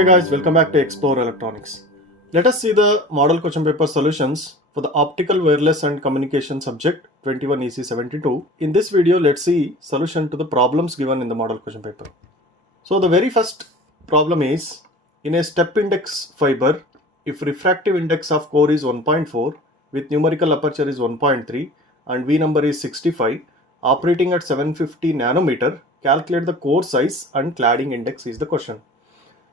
Hey guys, welcome back to Explore Electronics. Let us see the model question paper solutions for the Optical, Wireless and Communication subject 21EC72. In this video, let's see solution to the problems given in the model question paper. So the very first problem is, in a step index fiber, if refractive index of core is 1.4 with numerical aperture is 1.3 and V number is 65, operating at 750 nanometer, calculate the core size and cladding index is the question.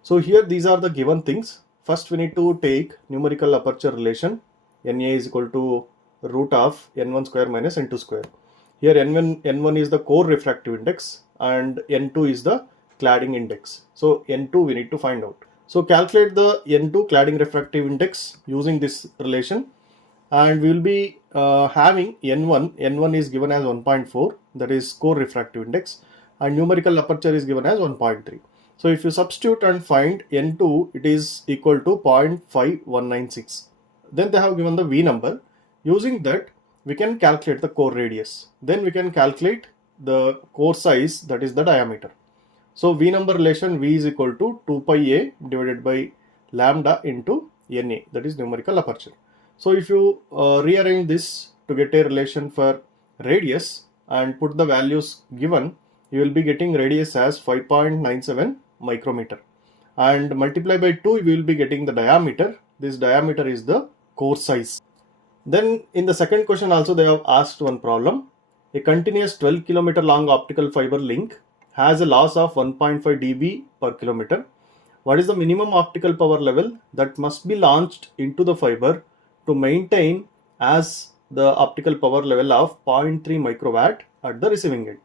So here these are the given things. First we need to take numerical aperture relation. Na is equal to root of n1 square minus n2 square. Here n1 is the core refractive index and n2 is the cladding index. So n2 we need to find out. So calculate the n2 cladding refractive index using this relation, and we will be having n1 is given as 1.4, that is core refractive index, and numerical aperture is given as 1.3. So if you substitute and find n2, it is equal to 0.5196. Then they have given the V number. Using that, we can calculate the core radius. Then we can calculate the core size, that is the diameter. So V number relation, V is equal to 2 pi a divided by lambda into Na, that is numerical aperture. So if you rearrange this to get a relation for radius and put the values given, you will be getting radius as 5.97 micrometer, and multiply by 2 we will be getting the diameter. This diameter is the core size. Then in the second question also they have asked one problem. A continuous 12 kilometer long optical fiber link has a loss of 1.5 dB per kilometer. What is the minimum optical power level that must be launched into the fiber to maintain as the optical power level of 0.3 microwatt at the receiving end?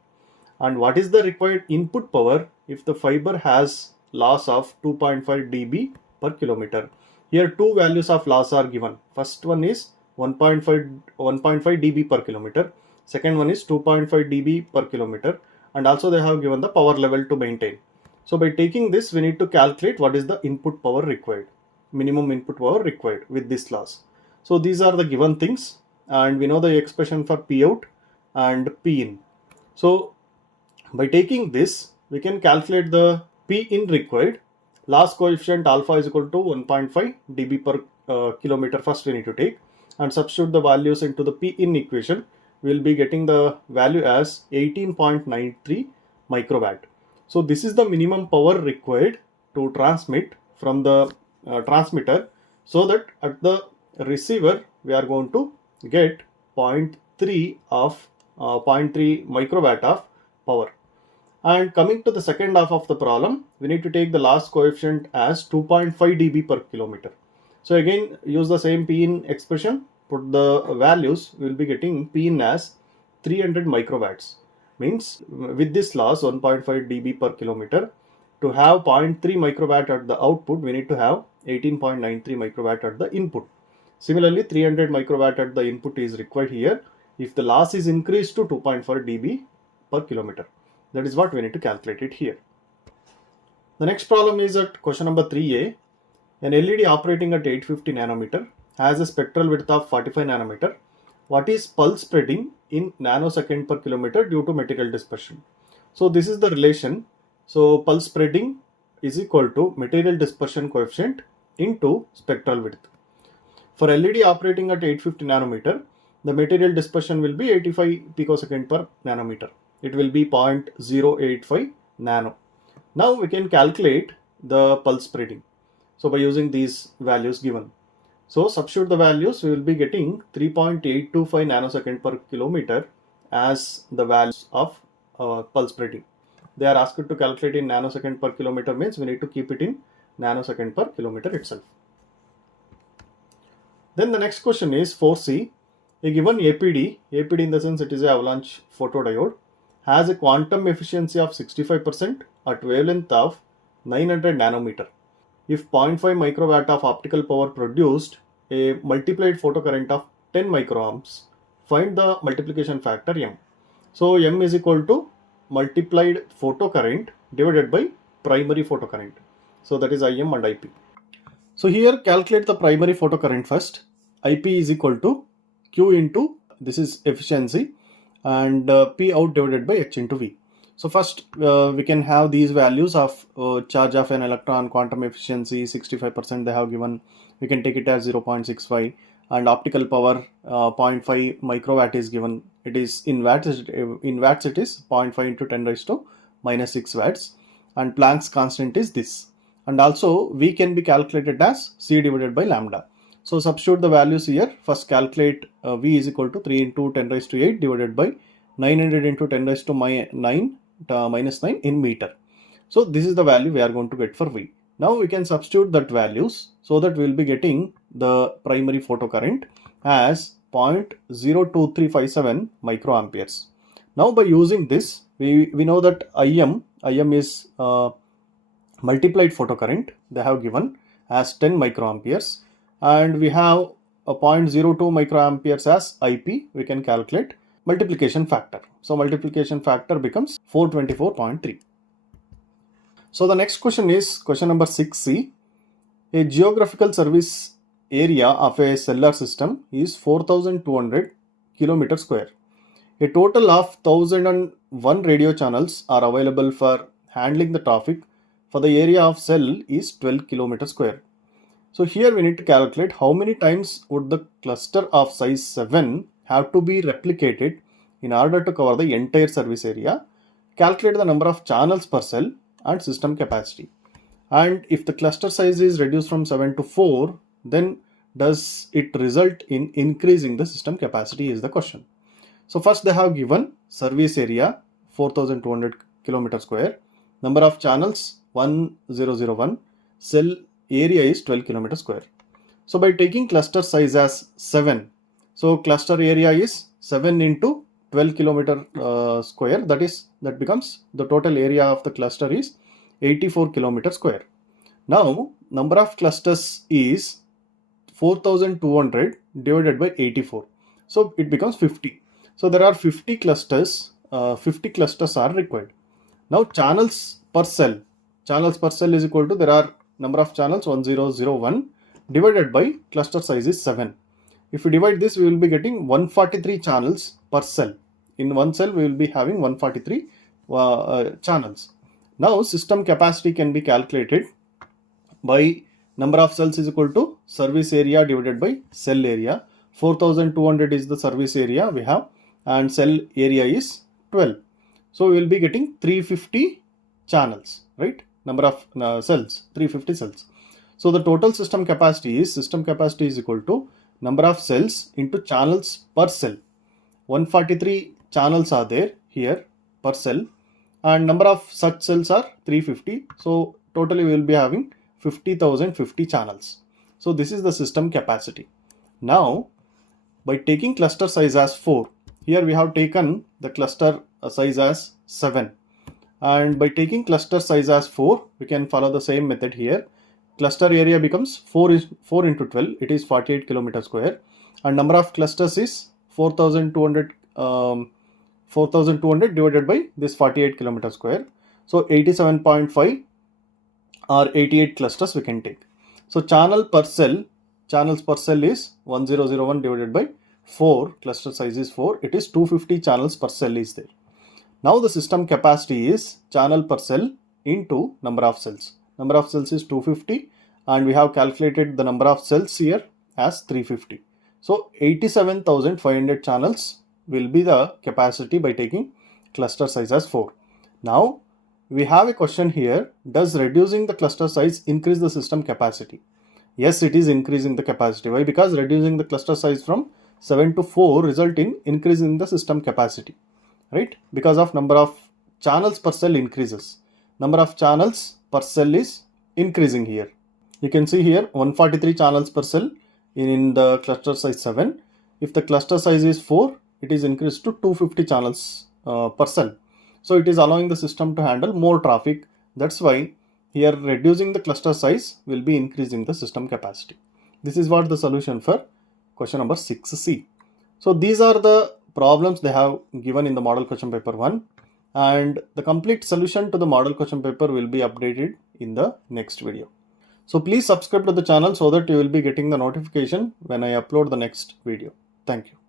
And what is the required input power if the fiber has loss of 2.5 dB per kilometer? Here two values of loss are given. First one is 1.5 dB per kilometer. Second one is 2.5 dB per kilometer. And also they have given the power level to maintain. So by taking this, we need to calculate what is the input power required, minimum input power required with this loss. So these are the given things, and we know the expression for P out and P in. So by taking this, we can calculate the P in required. Loss coefficient alpha is equal to 1.5 dB per kilometer. First we need to take and substitute the values into the P in equation. We will be getting the value as 18.93 microwatt. So this is the minimum power required to transmit from the transmitter, so that at the receiver we are going to get 0.3 microwatt of power. And coming to the second half of the problem, we need to take the loss coefficient as 2.5 dB per kilometer. So again, use the same P in expression, put the values, we will be getting P in as 300 microwatts. Means with this loss 1.5 dB per kilometer, to have 0.3 microwatt at the output, we need to have 18.93 microwatt at the input. Similarly, 300 microwatt at the input is required here if the loss is increased to 2.4 dB per kilometer. That is what we need to calculate it here. The next problem is at question number 3a. An LED operating at 850 nanometer has a spectral width of 45 nanometer. What is pulse spreading in nanosecond per kilometer due to material dispersion? So this is the relation. So pulse spreading is equal to material dispersion coefficient into spectral width. For LED operating at 850 nanometer, the material dispersion will be 85 picosecond per nanometer. It will be 0.085 nano. Now we can calculate the pulse spreading. So by using these values given. So substitute the values, we will be getting 3.825 nanosecond per kilometer as the values of pulse spreading. They are asked to calculate in nanosecond per kilometer, means we need to keep it in nanosecond per kilometer itself. Then the next question is 4C. A given APD in the sense it is a avalanche photodiode, has a quantum efficiency of 65% at wavelength of 900 nanometer. If 0.5 microwatt of optical power produced a multiplied photocurrent of 10 microamps, find the multiplication factor M. So M is equal to multiplied photocurrent divided by primary photocurrent. So that is IM and IP. So here calculate the primary photocurrent first. IP is equal to Q into, this is efficiency, and P out divided by H into V. So first we can have these values of charge of an electron, quantum efficiency 65% they have given. We can take it as 0.65, and optical power 0.5 microwatt is given. It is in watts. In watts it is 0.5 into 10 raised to minus 6 watts, and Planck's constant is this. And also V can be calculated as C divided by lambda. So substitute the values here. First calculate V is equal to 3 into 10 raised to 8 divided by 900 into 10 raised to minus 9 in meter. So this is the value we are going to get for V. Now we can substitute that values, so that we will be getting the primary photocurrent as 0.02357 microamperes. Now by using this, we know that IM is multiplied photocurrent they have given as 10 microamperes, and we have a 0.02 microamperes as IP. We can calculate multiplication factor. So multiplication factor becomes 424.3. So the next question is question number 6C. A geographical service area of a cellular system is 4200 km square. A total of 1001 radio channels are available for handling the traffic for the area of cell is 12 km square. So here we need to calculate how many times would the cluster of size 7 have to be replicated in order to cover the entire service area. Calculate the number of channels per cell and system capacity. And if the cluster size is reduced from 7 to 4, then does it result in increasing the system capacity is the question. So first they have given service area 4200 km square, number of channels 1001, cell area is 12 km square. So by taking cluster size as 7, so cluster area is 7 into 12 km square, that becomes the total area of the cluster is 84 km square. Now number of clusters is 4200 divided by 84, so it becomes 50. So there are 50 clusters. 50 clusters are required. Now channels per cell is equal to, there are number of channels 1001 divided by cluster size is 7. If we divide this, we will be getting 143 channels per cell. In one cell we will be having 143 channels. Now system capacity can be calculated by number of cells is equal to service area divided by cell area. 4200 is the service area we have, and cell area is 12. So we will be getting 350 channels, right? Number of cells, 350 cells. So the total system capacity is equal to number of cells into channels per cell. 143 channels are there here per cell, and number of such cells are 350. So totally we will be having 50,050 channels. So this is the system capacity. Now by taking cluster size as 4, here we have taken the cluster size as 7, and by taking cluster size as 4, we can follow the same method here. Cluster area becomes 4 into 12, it is 48 km square, and number of clusters is 4200 divided by this 48 km square. So 87.5 or 88 clusters we can take. So channels per cell is 1001 divided by 4, cluster size is 4, it is 250 channels per cell is there. Now the system capacity is channel per cell into number of cells. Number of cells is 250, and we have calculated the number of cells here as 350. So 87,500 channels will be the capacity by taking cluster size as 4. Now we have a question here, does reducing the cluster size increase the system capacity? Yes, it is increasing the capacity. Why? Because reducing the cluster size from 7 to 4 result in increasing the system capacity, right? Because of number of channels per cell increases. Number of channels per cell is increasing here. You can see here 143 channels per cell in the cluster size 7. If the cluster size is 4, it is increased to 250 channels per cell. So it is allowing the system to handle more traffic. That's why here reducing the cluster size will be increasing the system capacity. This is what the solution for question number 6C. So these are the problems they have given in the model question paper 1, and the complete solution to the model question paper will be updated in the next video. So please subscribe to the channel so that you will be getting the notification when I upload the next video. Thank you.